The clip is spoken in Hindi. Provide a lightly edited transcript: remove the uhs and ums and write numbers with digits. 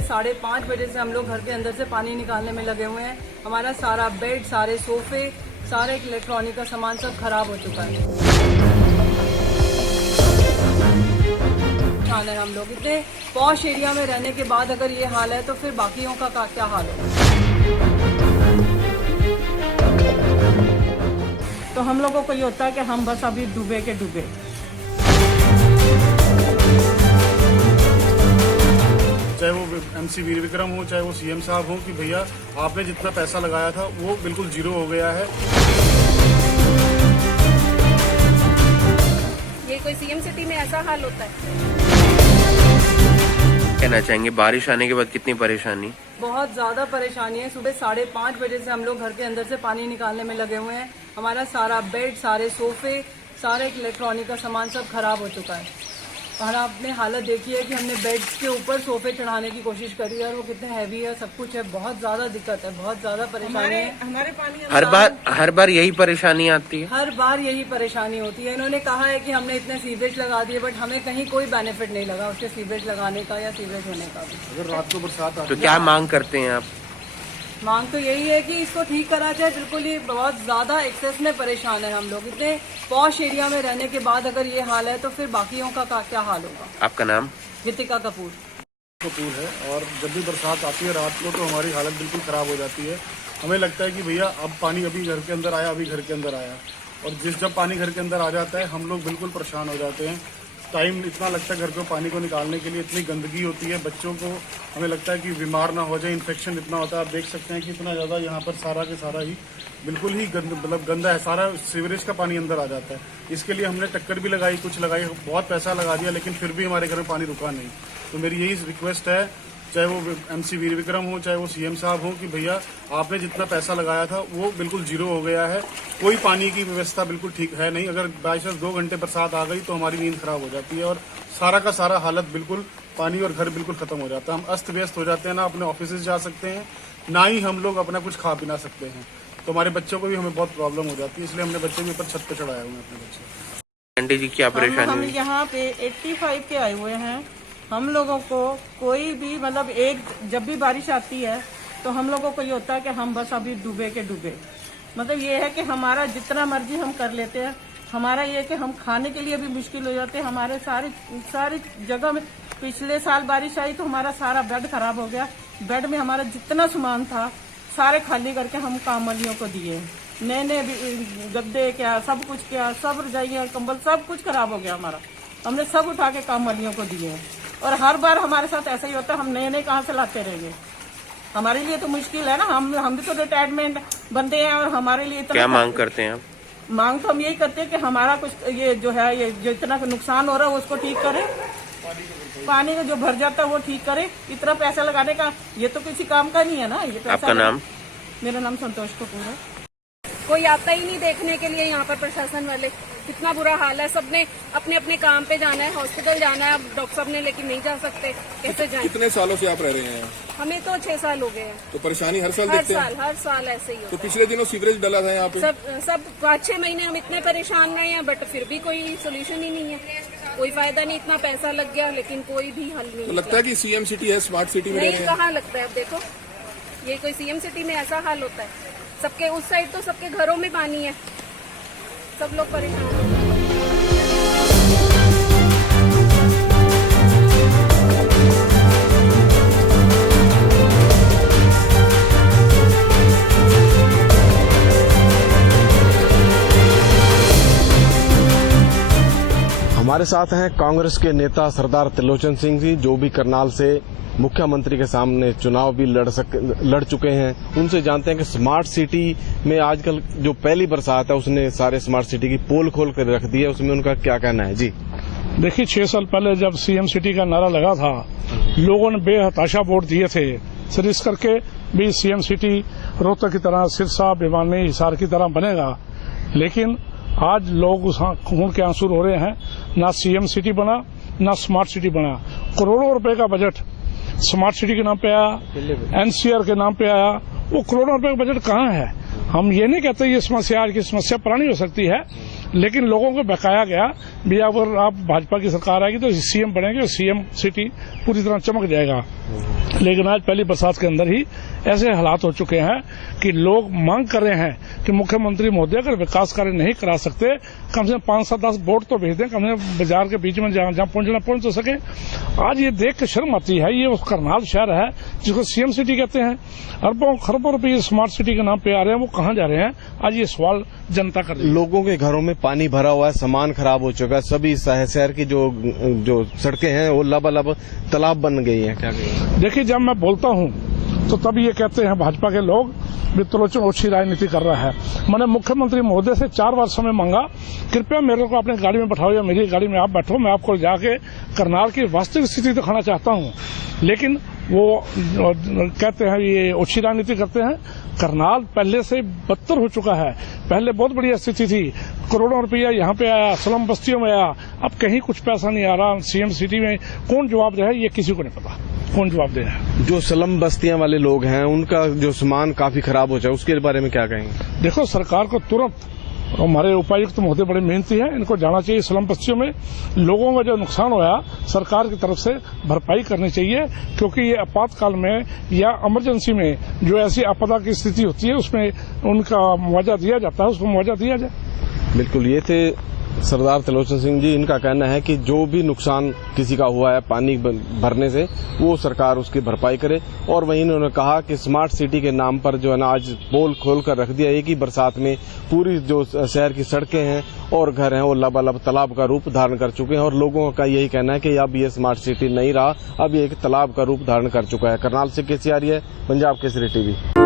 5:30 बजे से हम लोग घर के अंदर से पानी निकालने में लगे हुए हैं। हमारा सारा बेड, सारे सोफे, सारे इलेक्ट्रॉनिक का सामान सब खराब हो चुका है। हम लोग इतने पॉश एरिया में रहने के बाद अगर ये हाल है तो फिर बाकियों का क्या हाल है। तो हम लोगों को ये होता है कि हम बस अभी डूबे के डूबे। चाहे वो MC वीर विक्रम हो, चाहे वो CM साहब हो, कि भैया आपने जितना पैसा लगाया था वो बिल्कुल जीरो हो गया है। ये कोई CM सिटी में ऐसा हाल होता है? कहना चाहेंगे बारिश आने के बाद कितनी परेशानी? बहुत ज्यादा परेशानी है। सुबह 5:30 बजे से हम लोग घर के अंदर से पानी निकालने में लगे हुए हैं। हमारा सारा बेड, सारे सोफे, सारे इलेक्ट्रॉनिक का सामान सब खराब हो चुका है। और आपने हालत देखी है कि हमने बेड के ऊपर सोफे चढ़ाने की कोशिश करी है और वो कितने हैवी है, सब कुछ है। बहुत ज्यादा दिक्कत है, बहुत ज्यादा परेशानी है। हमारे पानी हर बार यही परेशानी आती है। हर बार यही परेशानी होती है। इन्होंने कहा है कि हमने इतने सीवेज लगा दिए, बट हमें कहीं कोई बेनिफिट नहीं लगा उसके सीवेज लगाने का या सीवेज होने का भी। अगर रात को बरसात आती तो क्या मांग करते हैं आप? मांग तो यही है कि इसको ठीक करा जाए। बिल्कुल ही बहुत ज्यादा एक्सेस में परेशान है हम लोग। इतने पॉश एरिया में रहने के बाद अगर ये हाल है तो फिर बाकियों का क्या हाल होगा। आपका नाम? गीतिका कपूर है। और जब भी बरसात आती है रात को तो हमारी हालत बिल्कुल खराब हो जाती है। हमें लगता है कि भैया अब पानी अभी घर के अंदर आया, अभी घर के अंदर आया। और जब पानी घर के अंदर आ जाता है हम लोग बिल्कुल परेशान हो जाते हैं। टाइम इतना लगता है घर को पानी को निकालने के लिए, इतनी गंदगी होती है। बच्चों को हमें लगता है कि बीमार ना हो जाए, इन्फेक्शन इतना होता है। आप देख सकते हैं कि इतना ज़्यादा यहाँ पर सारा के सारा ही बिल्कुल ही मतलब गंदा है। सारा सीवरेज का पानी अंदर आ जाता है। इसके लिए हमने टक्कर भी लगाई, कुछ लगाई, बहुत पैसा लगा दिया, लेकिन फिर भी हमारे घर में पानी रुका नहीं। तो मेरी यही रिक्वेस्ट है, चाहे वो MC वीर विक्रम हो, चाहे वो CM साहब हो, कि भैया आपने जितना पैसा लगाया था वो बिल्कुल जीरो हो गया है। कोई पानी की व्यवस्था बिल्कुल ठीक है नहीं। अगर बाई चांस 2 घंटे बरसात आ गई तो हमारी नींद खराब हो जाती है और सारा का सारा हालत बिल्कुल पानी और घर बिल्कुल खत्म हो जाता है। हम अस्त व्यस्त हो जाते हैं, ना अपने ऑफिस जा सकते हैं, ना ही हम लोग अपना कुछ खा पी ना सकते हैं। तो हमारे बच्चों को भी हमें बहुत प्रॉब्लम हो जाती है, इसलिए हमने बच्चे भी ऊपर छत पे चढ़ाए हुए हैं अपने बच्चे। आंटी जी क्या परेशानी? हम यहाँ पे 85 के आए हुए हैं। हम लोगों को कोई भी मतलब जब भी बारिश आती है तो हम लोगों को ये होता है कि हम बस अभी डूबे के डूबे। मतलब ये है कि हमारा जितना मर्जी हम कर लेते हैं। हमारा ये है कि हम खाने के लिए भी मुश्किल हो जाते हैं। हमारे सारी जगह में पिछले साल बारिश आई तो हमारा सारा बेड खराब हो गया। बेड में हमारा जितना सामान था सारे खाली करके हम काम वालियों को दिए। नए गद्दे क्या सब कुछ क्या, सब रजाइयाँ कंबल सब कुछ खराब हो गया हमारा। हमने सब उठा के काम वालियों को दिए। और हर बार हमारे साथ ऐसा ही होता है। हम नए कहाँ से लाते रहेंगे? हमारे लिए तो मुश्किल है ना। हम भी तो रिटायरमेंट बंदे हैं और हमारे लिए क्या मांग करते हैं आप? मांग तो हम यही करते हैं कि हमारा कुछ ये जो है ये जो इतना नुकसान हो रहा है उसको ठीक करे। पानी का जो भर जाता है वो ठीक करे। इतना पैसा लगाने का ये तो किसी काम का नहीं है ना। ये आपका नाम? मेरा नाम संतोष कपूर है। कोई आता ही नहीं देखने के लिए यहाँ पर। प्रशासन वाले कितना बुरा हाल है। सबने अपने अपने काम पे जाना है, हॉस्पिटल जाना है। अब डॉक्टर साहब ने लेकिन नहीं जा सकते, कैसे जाएं? कितने सालों से आप रह रहे हैं? हमें तो 6 साल हो गए हैं। तो परेशानी हर साल देखते हैं? हर साल ऐसे ही होता तो पिछले दिनों सीवरेज डला था यहाँ पे? सब 5-6 महीने हम इतने परेशान रहे हैं, बट फिर भी कोई सोल्यूशन ही नहीं है। कोई फायदा नहीं। इतना पैसा लग गया लेकिन कोई भी हल नहीं। तो लगता है कि CM सिटी है, स्मार्ट सिटी में? नहीं, कहाँ लगता है। अब देखो ये कोई CM सिटी में ऐसा हाल होता है? सबके उस साइड तो सबके घरों में पानी है, सब लोग परेशान हैं। हमारे साथ हैं कांग्रेस के नेता सरदार त्रिलोचन सिंह जी, जो भी करनाल से मुख्यमंत्री के सामने चुनाव भी लड़ चुके हैं। उनसे जानते हैं कि स्मार्ट सिटी में आजकल जो पहली बरसात है उसने सारे स्मार्ट सिटी की पोल खोल कर रख दी है, उसमें उनका क्या कहना है? जी देखिए, 6 साल पहले जब CM सिटी का नारा लगा था, लोगों ने बेहताशा वोट दिए थे। सर इस करके भी CM सिटी रोहतक की तरह, सिरसा, भिवानी, हिसार की तरह बनेगा। लेकिन आज लोग खून के आंसू रो रहे हैं। ना CM सिटी बना, ना स्मार्ट सिटी बना। करोड़ों रुपए का बजट स्मार्ट सिटी के नाम पे आया, NCR के नाम पे आया। वो करोड़ों रुपए का बजट कहाँ है? हम ये नहीं कहते ये समस्या आज की समस्या पुरानी हो सकती है, लेकिन लोगों को बहकाया गया भी अगर आप भाजपा की सरकार आएगी तो सीएम बनेंगे और सीएम सिटी पूरी तरह चमक जाएगा। लेकिन आज पहली बरसात के अंदर ही ऐसे हालात हो चुके हैं कि लोग मांग कर रहे हैं कि मुख्यमंत्री महोदय अगर विकास कार्य नहीं करा सकते कम से कम 5-10 बोट तो भेज दें, कम से कम बाजार के बीच में जहां पहुंचना पहुंच तो सके। आज ये देख के शर्म आती है, ये उस करनाल शहर है जिसको सीएम सिटी कहते हैं, अरबों खरबों रुपये स्मार्ट सिटी के नाम पे आ रहे हैं, वो कहां जा रहे हैं? आज ये सवाल जनता कर रही है। लोगों के घरों में पानी भरा हुआ है, सामान खराब हो चुका है, सभी शहर की जो सड़कें हैं वो लबालब तालाब बन गई हैं। क्या कहेंगे? देखिए, जब मैं बोलता हूं तो तब ये कहते हैं भाजपा के लोग वित्तलोचन ओछी राजनीति कर रहा है। मैंने मुख्यमंत्री महोदय से 4 बार समय मांगा, कृपया मेरे को अपनी गाड़ी में बैठाओ या मेरी गाड़ी में आप बैठो, मैं आपको जाके करनाल की वास्तविक स्थिति दिखाना चाहता हूं। लेकिन वो कहते हैं ये ओछी राजनीति करते हैं। करनाल पहले से बदतर हो चुका है। पहले बहुत बढ़िया स्थिति थी, करोड़ों रुपया यहाँ पे आया, स्लम बस्तियों में आया, अब कहीं कुछ पैसा नहीं आ रहा। सीएम सिटी में कौन जवाब दे है ये किसी को नहीं पता, कौन जवाब दे रहा है। जो स्लम बस्तियां वाले लोग हैं उनका जो सामान काफी खराब हो जाए उसके बारे में क्या कहेंगे? देखो, सरकार को तुरंत, हमारे उपायुक्त महोदय बड़े मेहनती हैं, इनको जाना चाहिए स्लम बस्तियों में, लोगों का जो नुकसान हुआ सरकार की तरफ से भरपाई करनी चाहिए, क्योंकि ये आपातकाल में या इमरजेंसी में जो ऐसी आपदा की स्थिति होती है उसमें उनका मुआवजा दिया जाता है, उसको मुआवजा दिया जाए। बिल्कुल, ये थे सरदार त्रिलोचन सिंह जी। इनका कहना है कि जो भी नुकसान किसी का हुआ है पानी भरने से वो सरकार उसकी भरपाई करे। और वहीं उन्होंने कहा कि स्मार्ट सिटी के नाम पर जो है ना आज पोल खोल कर रख दिया, एक ही बरसात में पूरी जो शहर की सड़कें हैं और घर हैं वो लबालब तालाब का रूप धारण कर चुके हैं। और लोगों का यही कहना है कि अब ये स्मार्ट सिटी नहीं रहा, अब ये एक तालाब का रूप धारण कर चुका है। करनाल से केसी आर्य, पंजाब केसरी टीवी।